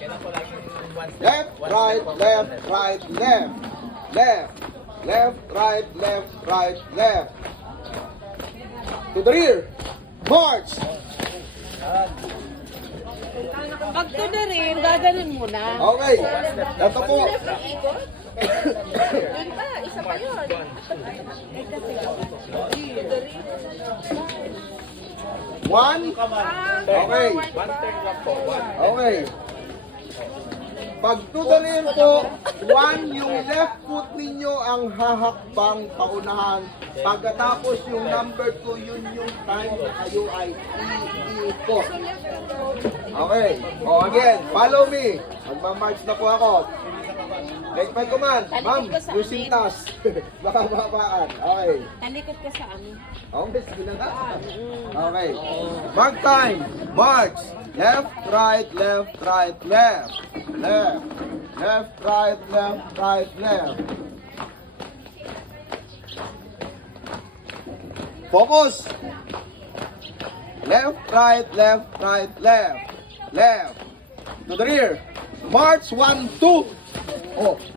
Left, right, left, right, left. Left, left, right, left, right, left. To the rear. March. Pag to the rear, gaganon muna. Okay. Ito po. Yun pa, isa pa yun. One. Okay. Okay. Pag to the rear po, one, yung left foot ninyo ang hahakbang paunahan. Pagkatapos yung number 2, yun yung time na kayo ay iikot. Okay. O again, follow me. Magmamarch na po ako. Take my command. Ma'am, yung sintas. Baka mabaan. Okay. Talikot ka sa amin. Okay, sige na nga. Okay. Mark time. March. Left, right, left, right, left. Left. Left, right, left, right, left. Focus. Left, right, left, right, left. Left. To the rear. March, 1, 2. Oh.